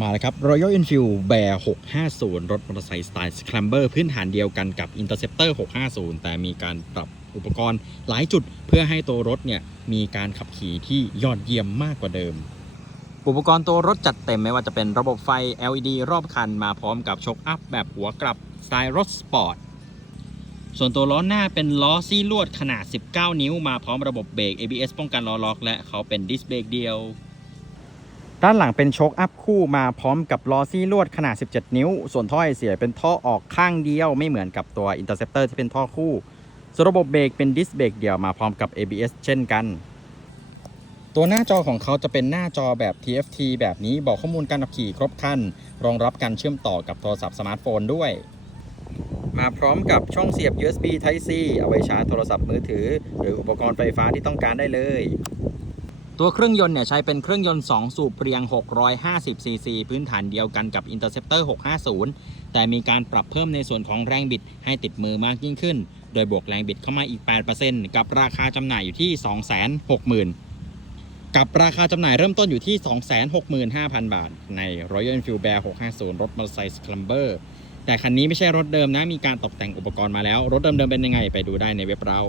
มาแล้วครับ Royal Enfield Bear 650 รถมอเตอร์ไซค์สไตล์ Scrambler พื้นฐานเดียวกันกับ Interceptor 650 แต่มีการปรับอุปกรณ์หลายจุดเพื่อให้ตัวรถเนี่ยมีการขับขี่ที่ยอดเยี่ยมมากกว่าเดิม อุปกรณ์ตัวรถจัดเต็มไม่ว่าจะเป็นระบบไฟ LED รอบคันมาพร้อมกับช็อคอัพแบบหัวกลับสไตล์รถสปอร์ตส่วนตัวล้อหน้าเป็นล้อซี่ลวดขนาด 19 นิ้ว มาพร้อมระบบเบรก ABS ป้องกันล้อล็อก และเขาเป็นดิสเบรกเดียว ด้านหลังเป็นโชคอัพคู่มาพร้อมกับล้อซี่ลวดขนาด 17 นิ้ว ส่วนท่อไอเสียเป็นท่อออกข้างเดียวไม่เหมือนกับตัว Interceptor ที่เป็นท่อคู่ส่วนระบบเบรกเป็นดิสเบรกเดียวมาพร้อมกับ ABS เช่นกัน ตัวหน้าจอของเขาจะเป็นหน้าจอแบบ TFT แบบนี้บอกข้อมูลการขับขี่ครบครัน รองรับการเชื่อมต่อกับโทรศัพท์สมาร์ทโฟนด้วย มาพร้อมกับช่องเสียบ USB Type C เอาไว้ชาร์จโทรศัพท์มือถือ หรืออุปกรณ์ไฟฟ้าที่ต้องการได้เลย ตัวเครื่องยนต์เนี่ยใช้เป็นเครื่องยนต์ 2 สูบเรียง 650 ซีซี พื้นฐานเดียวกันกับ Interceptor 650 แต่มีการปรับเพิ่มในส่วนของแรงบิดให้ติดมือมากยิ่งขึ้น โดยบวกแรงบิดเข้ามาอีก 8%กับราคาจำหน่ายอยู่ที่ 260,000 กับราคาจำหน่ายเริ่มต้นอยู่ที่ 265,000 บาท ใน Royal Enfield Bear 650 รถมอเตอร์ไซค์ Scrambler แต่คันนี้ไม่ใช่รถเดิมนะ มีการตกแต่งอุปกรณ์มาแล้ว รถเดิมๆเป็นยังไง ไปดูได้ในเว็บเรา